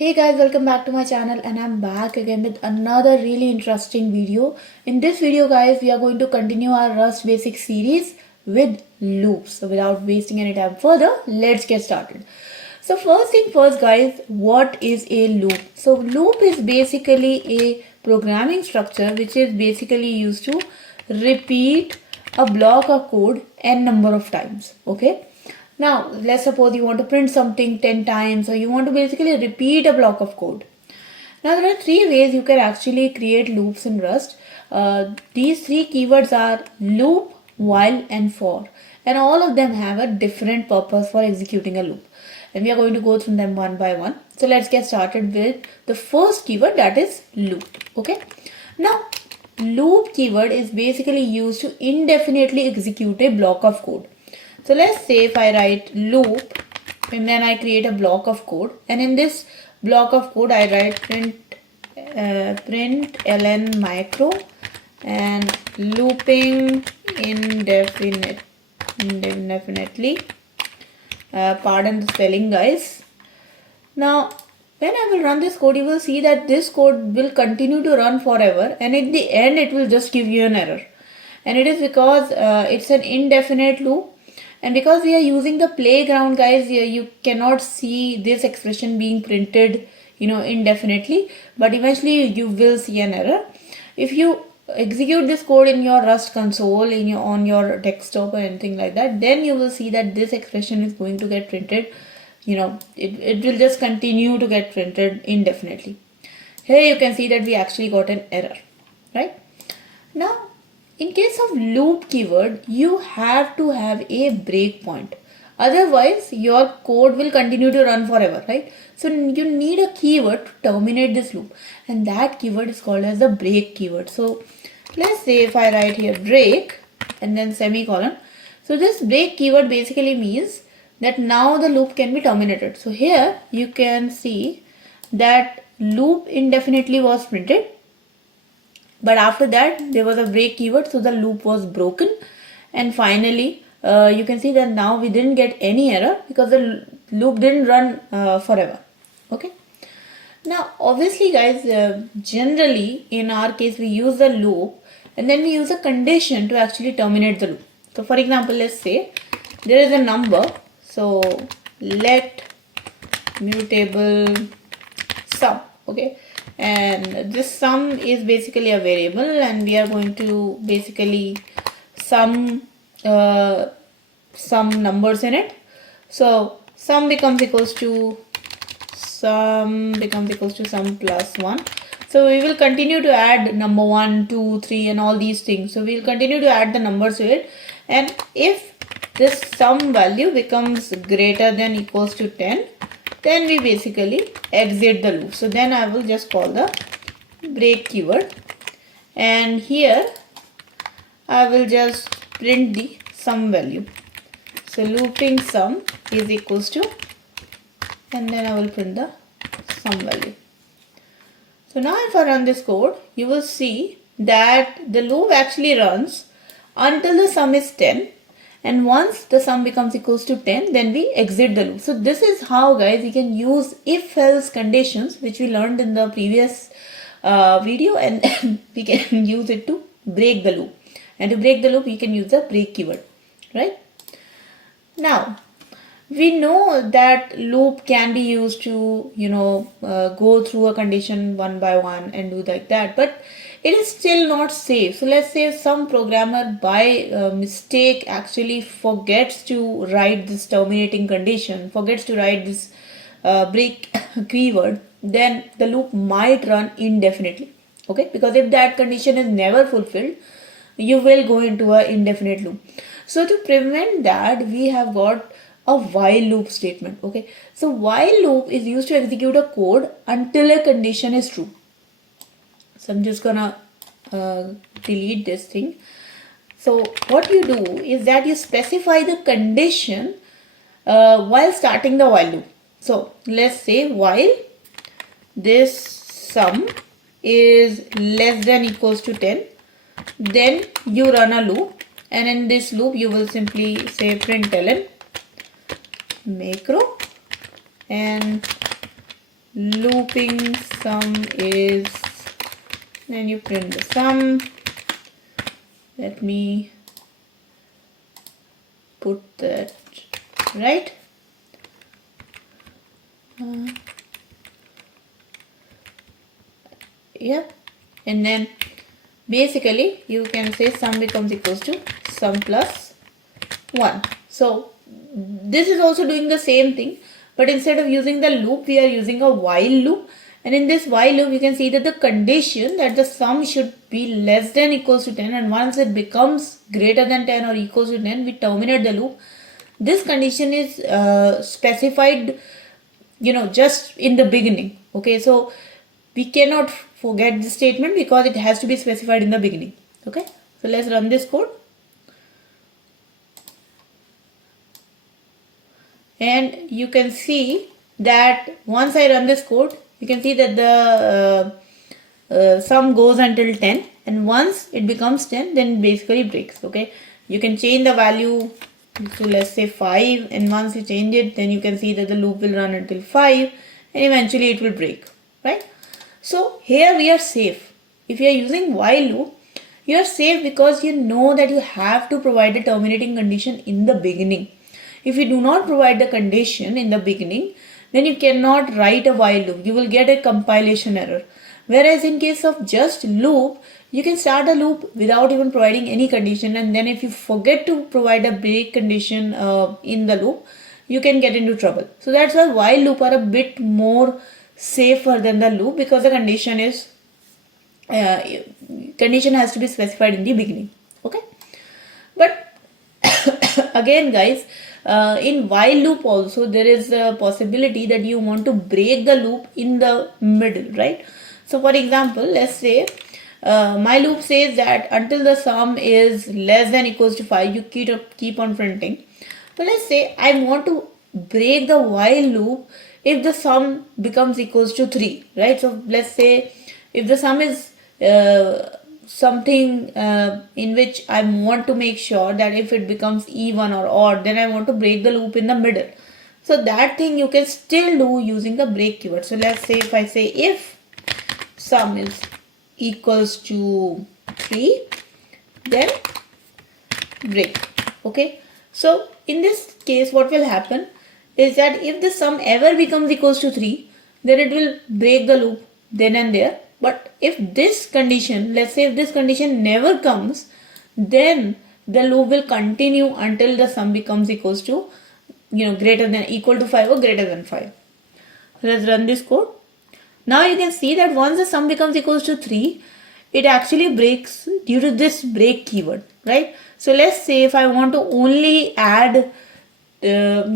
Hey guys, welcome back to my channel and I'm back again with another really interesting video. In this video guys, we are going to continue our Rust Basics series with loops. So without wasting any time further, let's get started. So first thing first guys, what is a loop? So loop is basically a programming structure which is basically used to repeat a block of code n number of times. Okay. Now, let's suppose you want to print something 10 times or you want to basically repeat a block of code. Now, there are three ways you can actually create loops in Rust. These three keywords are loop, while and for. And all of them have a different purpose for executing a loop. And we are going to go through them one by one. So, let's get started with the first keyword, that is loop. Okay. Now, loop keyword is basically used to indefinitely execute a block of code. So let's say if I write loop and then I create a block of code, and in this block of code I write print ln micro and looping indefinitely. Pardon the spelling guys. Now when I will run this code, you will see that this code will continue to run forever, and at the end it will just give you an error, and it is because it's an indefinite loop. And because we are using the playground guys, you cannot see this expression being printed indefinitely, but eventually you will see an error. If you execute this code in your Rust console on your desktop or anything like that, then you will see that this expression is going to get printed. It will just continue to get printed indefinitely. Here you can see that we actually got an error, right? Now in case of loop keyword, you have to have a breakpoint. Otherwise, your code will continue to run forever, right? So you need a keyword to terminate this loop, and that keyword is called as the break keyword. So let's say if I write here break and then semicolon. So this break keyword basically means that now the loop can be terminated. So here you can see that loop indefinitely was printed. But after that, there was a break keyword, so the loop was broken. And finally, you can see that now we didn't get any error because the loop didn't run forever. Okay. Now, obviously, guys, generally in our case, we use the loop and then we use a condition to actually terminate the loop. So, for example, let's say there is a number. So, let mutable sum. Okay. And this sum is basically a variable, and we are going to basically sum some numbers in it. So sum becomes equals to sum plus 1. So we will continue to add number 1, 2, 3 and all these things. So we will continue to add the numbers to it, and if this sum value becomes greater than equals to 10, then we basically exit the loop. So then I will just call the break keyword, and here I will just print the sum value. So looping sum is equals to, and then I will print the sum value. So now if I run this code, you will see that the loop actually runs until the sum is 10. And once the sum becomes equals to 10, then we exit the loop. So this is how guys you can use if-else conditions, which we learned in the previous video, and we can use it to break the loop. And to break the loop, you can use the break keyword, right? Now, we know that loop can be used to, go through a condition one by one and do like that, but it is still not safe. So let's say some programmer by mistake actually forgets to write this terminating condition, forgets to write this break keyword, then the loop might run indefinitely. Okay, because if that condition is never fulfilled, you will go into an indefinite loop. So to prevent that, we have got a while loop statement. Okay, so while loop is used to execute a code until a condition is true. So I'm just gonna delete this thing. So what you do is that you specify the condition while starting the while loop. So let's say while this sum is less than equals to 10, then you run a loop, and in this loop you will simply say println macro and looping sum is, then you print the sum. Let me put that right. Yeah, and then basically you can say sum becomes equals to sum plus 1. So this is also doing the same thing, but instead of using the loop, we are using a while loop. And in this while loop, you can see that the condition that the sum should be less than equals to 10, and once it becomes greater than 10 or equals to 10, we terminate the loop. This condition is specified, just in the beginning. Okay, so we cannot forget this statement because it has to be specified in the beginning. Okay, so let's run this code. And you can see that once I run this code, you can see that the sum goes until 10, and once it becomes 10, then it basically breaks. Okay, you can change the value to, let's say, 5, and once you change it, then you can see that the loop will run until 5, and eventually it will break, right? So here we are safe. If you are using while loop, you are safe because you know that you have to provide a terminating condition in the beginning. If you do not provide the condition in the beginning, then you cannot write a while loop. You will get a compilation error. Whereas in case of just loop, you can start a loop without even providing any condition, and then if you forget to provide a break condition in the loop, you can get into trouble. So that's why while loop are a bit more safer than the loop, because the condition has to be specified in the beginning. Okay, but again guys, in while loop also there is a possibility that you want to break the loop in the middle, right? So for example, let's say my loop says that until the sum is less than equals to 5, you keep on printing. But let's say I want to break the while loop if the sum becomes equals to 3, right? So let's say if the sum is something in which I want to make sure that if it becomes even or odd, then I want to break the loop in the middle. So that thing you can still do using the break keyword. So let's say if I say if sum is equals to 3, then break. Okay, so in this case what will happen is that if the sum ever becomes equals to 3, then it will break the loop then and there. But if this condition, let's say if this condition never comes, then the loop will continue until the sum becomes equals to, greater than equal to 5 or greater than 5. Let's run this code. Now you can see that once the sum becomes equals to 3, it actually breaks due to this break keyword, right? So let's say if I want to only add, I'm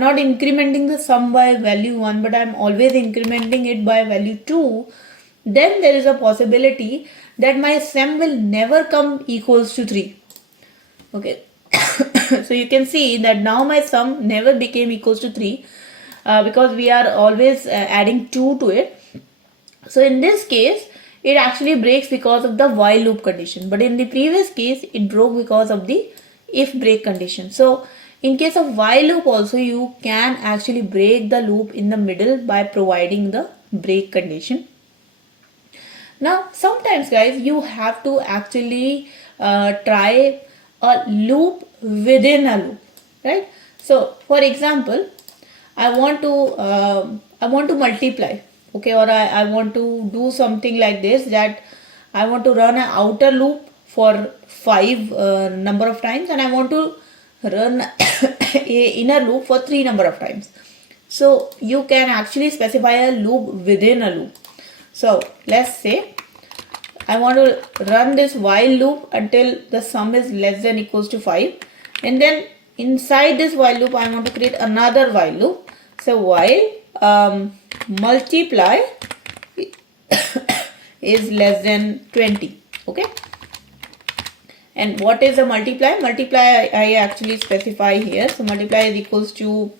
not incrementing the sum by value 1, but I'm always incrementing it by value 2, then there is a possibility that my sum will never come equals to 3. Okay, so you can see that now my sum never became equals to 3 because we are always adding 2 to it. So in this case, it actually breaks because of the while loop condition, but in the previous case, it broke because of the if break condition. So in case of while loop also, you can actually break the loop in the middle by providing the break condition. Now sometimes guys, you have to actually try a loop within a loop, right? So for example, I want to multiply, okay, or I want to do something like this, that I want to run an outer loop for 5 number of times, and I want to run a inner loop for 3 number of times. So you can actually specify a loop within a loop. So let's say I want to run this while loop until the sum is less than equals to 5, and then inside this while loop I want to create another while loop. So while multiply is less than 20. Okay, and what is a multiply? Multiply I actually specify here. So multiply is equals to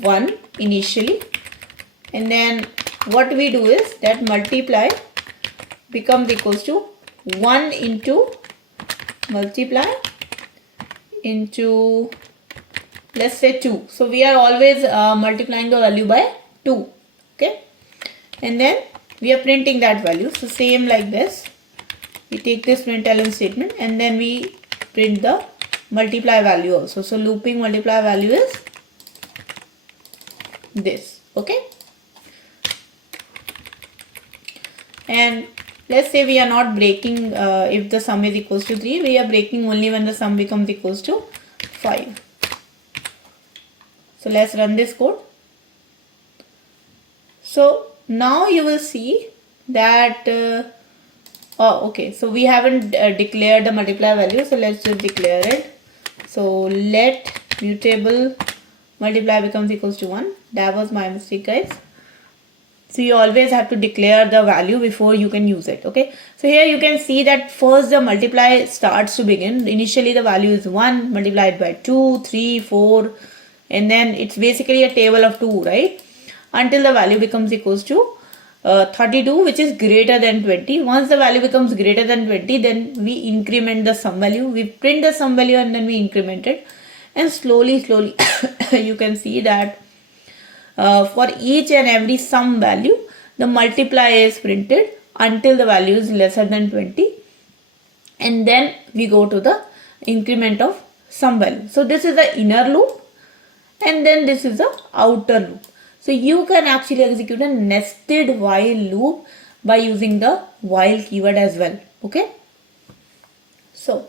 1 initially, and then what we do is that multiply becomes equals to 1 into multiply into, let's say, 2. So we are always multiplying the value by 2. Okay, and then we are printing that value. So same like this, we take this println statement and then we print the multiply value also. So looping multiply value is this. Okay, and let's say we are not breaking if the sum is equals to 3, we are breaking only when the sum becomes equals to 5. So let's run this code. So now you will see that okay, so we haven't declared the multiply value, so let's just declare it. So let mutable multiply becomes equals to 1. That was my mistake, guys. So you always have to declare the value before you can use it. Okay, so here you can see that first the multiply starts to begin. Initially the value is 1 multiplied by 2, 3, 4, and then it's basically a table of 2, right, until the value becomes equals to 32, which is greater than 20. Once the value becomes greater than 20, then we increment the sum value, we print the sum value and then we increment it, and slowly you can see that for each and every sum value the multiply is printed until the value is lesser than 20, and then we go to the increment of sum value. So this is the inner loop and then this is the outer loop. So you can actually execute a nested while loop by using the while keyword as well. Okay, so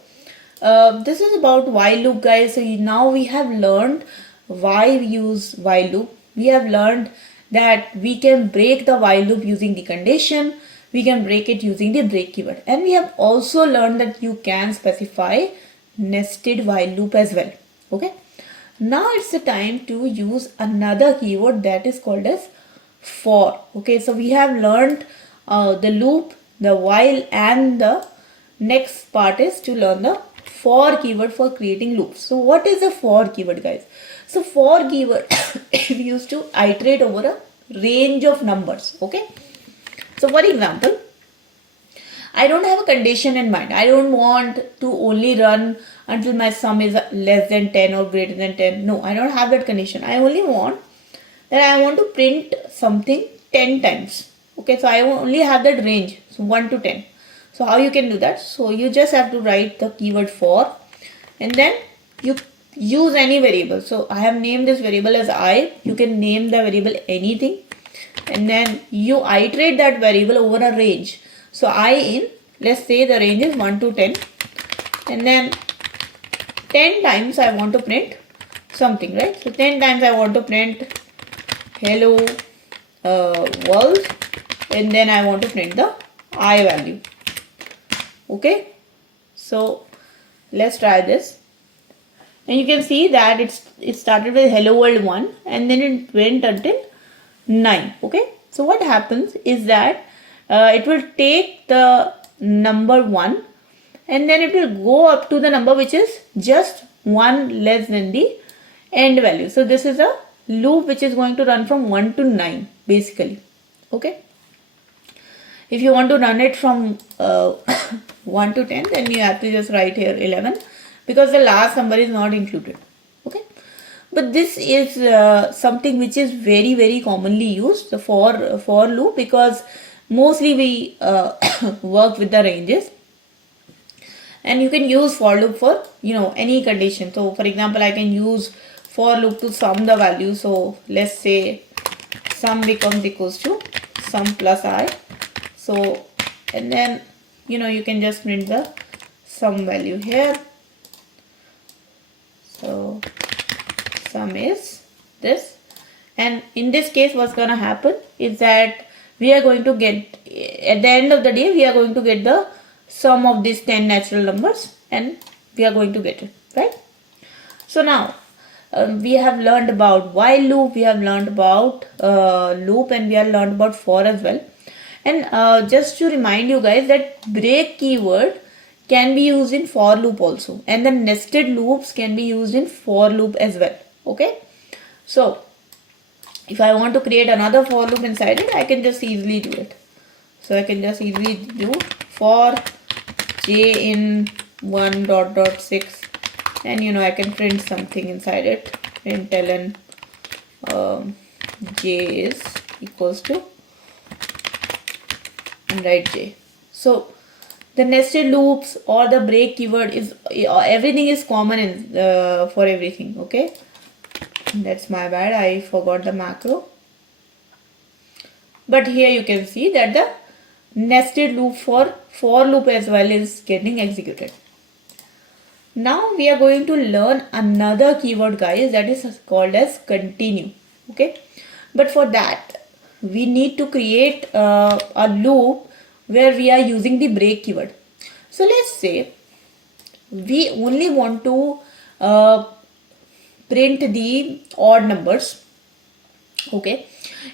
this is about while loop, guys. So now we have learned why we use while loop. We have learned that we can break the while loop using the condition, we can break it using the break keyword, and we have also learned that you can specify nested while loop as well. Okay, now it's the time to use another keyword that is called as for. Okay, so we have learned the loop, the while, and the next part is to learn the for keyword for creating loops. So what is the for keyword, guys? So for keyword we used to iterate over a range of numbers. Okay, so for example, I don't have a condition in mind. I don't want to only run until my sum is less than 10 or greater than 10. No, I don't have that condition. I only want that I want to print something 10 times. Okay, so I only have that range, so 1 to 10. So how you can do that? So you just have to write the keyword for and then you use any variable. So I have named this variable as I. You can name the variable anything and then you iterate that variable over a range. So I in, let's say the range is 1 to 10 and then 10 times I want to print something, right? So 10 times I want to print hello world and then I want to print the I value. Okay, so let's try this. And you can see that it started with hello world 1 and then it went until 9. Okay, so what happens is that it will take the number 1 and then it will go up to the number which is just 1 less than the end value. So this is a loop which is going to run from 1 to 9 basically. Okay, if you want to run it from 1 to 10, then you have to just write here 11 because the last number is not included. Okay, but this is something which is very, very commonly used, the for loop, because mostly we work with the ranges, and you can use for loop for any condition. So for example, I can use for loop to sum the value. So let's say sum becomes equals to sum plus I. So and then you can just print the sum value here. So sum is this, and in this case what's gonna happen is that we are going to get, at the end of the day, we are going to get the sum of these 10 natural numbers and we are going to get it, right? So now we have learned about while loop, we have learned about loop, and we have learned about for as well. And just to remind you guys that break keyword can be used in for loop also, and the nested loops can be used in for loop as well. Okay, so if I want to create another for loop inside it, I can just easily do it. So I can just easily do for j in 1.6 and I can print something inside it, println j is equals to, and write j. So the nested loops or the break keyword is everything is common in for everything. Okay, that's my bad, I forgot the macro. But here you can see that the nested loop for loop as well is getting executed. Now we are going to learn another keyword, guys, that is called as continue. Okay, but for that we need to create a loop where we are using the break keyword. So let's say we only want to print the odd numbers. Okay,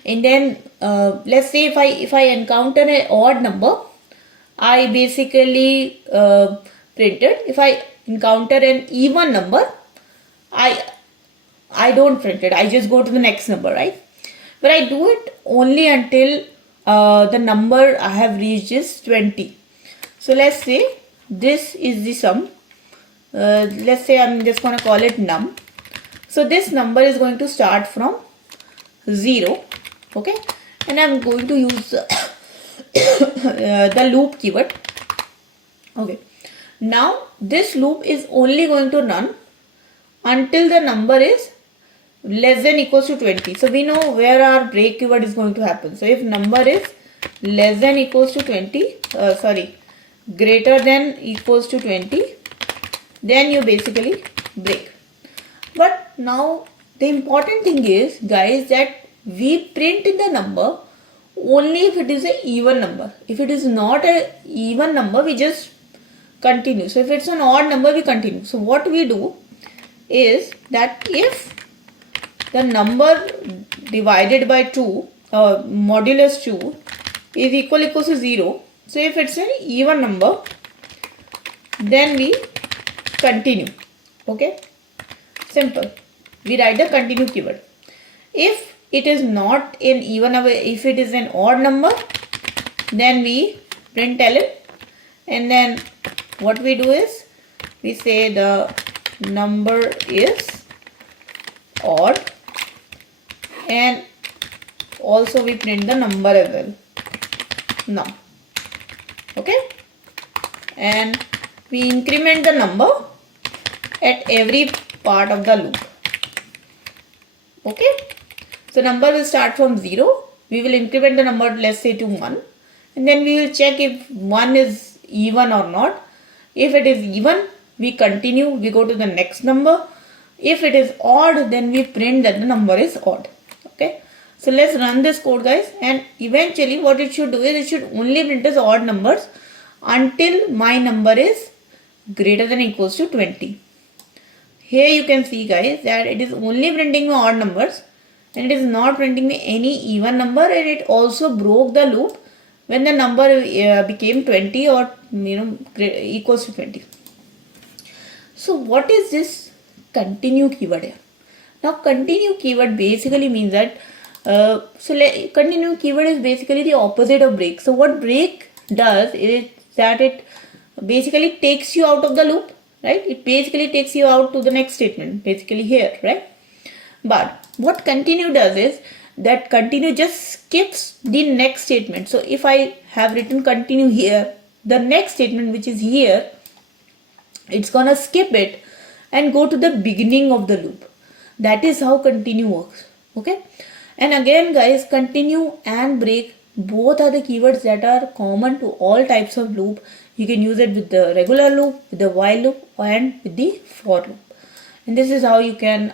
and then let's say if I encounter an odd number, I basically print it. If I encounter an even number, I don't print it, I just go to the next number, right? But I do it only until the number I have reached is 20. So let's say this is the sum. Let's say I'm just going to call it num. So this number is going to start from 0. Okay, and I'm going to use the loop keyword. Okay, now this loop is only going to run until the number is less than equals to 20. So we know where our break keyword is going to happen. So if number is less than equals to 20, greater than equals to 20, then you basically break. But now the important thing is, guys, that we print the number only if it is an even number. If it is not an even number, we just continue. So if it's an odd number, we continue. So what we do is that if the number divided by 2, modulus 2 is equals to 0, so if it's an even number, then we continue. Okay, simple. We write the continue keyword. If it is not an even number, if it is an odd number, then we print ln, and then what we do is we say the number is odd, and also we print the number as well, num. Okay, and we increment the number at every part of the loop. Okay, so number will start from 0. We will increment the number, let's say, to 1, and then we will check if 1 is even or not. If it is even, we continue, we go to the next number. If it is odd, then we print that the number is odd. Okay, so let's run this code, guys, and eventually what it should do is it should only print as odd numbers until my number is greater than equals to 20. Here you can see, guys, that it is only printing me odd numbers and it is not printing me any even number, and it also broke the loop when the number became 20 or equals to 20. So what is this continue keyword here? Now continue keyword basically means that continue keyword is basically the opposite of break. So what break does is that it basically takes you out of the loop, right? It basically takes you out to the next statement, basically here, right? But what continue does is that continue just skips the next statement. So if I have written continue here, the next statement which is here, it's gonna skip it and go to the beginning of the loop. That is how continue works. Okay, and again, guys, continue and break both are the keywords that are common to all types of loop. You can use it with the regular loop, with the while loop, and with the for loop. And this is how you can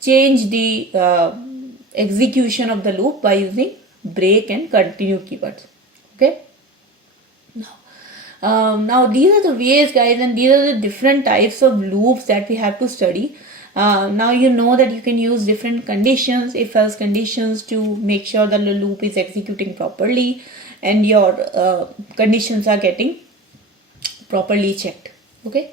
change the execution of the loop by using break and continue keywords. Okay, now these are the ways, guys, and these are the different types of loops that we have to study. Now you know that you can use different conditions, if else conditions, to make sure that the loop is executing properly and your conditions are getting properly checked. Okay,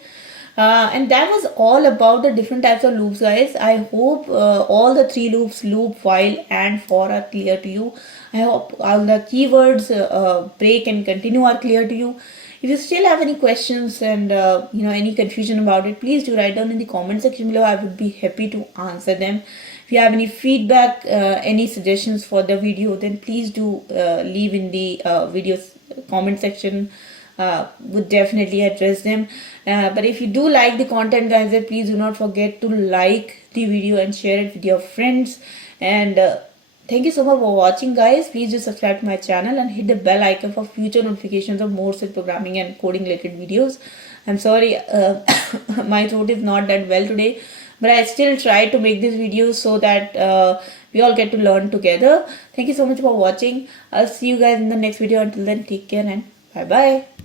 and that was all about the different types of loops, guys. I hope all the three loops, loop, while, and for, are clear to you. I hope all the keywords break and continue are clear to you. If you still have any questions and any confusion about it, please do write down in the comment section below. I would be happy to answer them. If you have any feedback, any suggestions for the video, then please do leave in the video comment section. Would definitely address them. But if you do like the content, guys, then please do not forget to like the video and share it with your friends. And thank you so much for watching, guys. Please do subscribe to my channel and hit the bell icon for future notifications of more such programming and coding related videos. I'm sorry, my throat is not that well today, but I still try to make these videos so that we all get to learn together. Thank you so much for watching. I'll see you guys in the next video. Until then, take care and bye bye.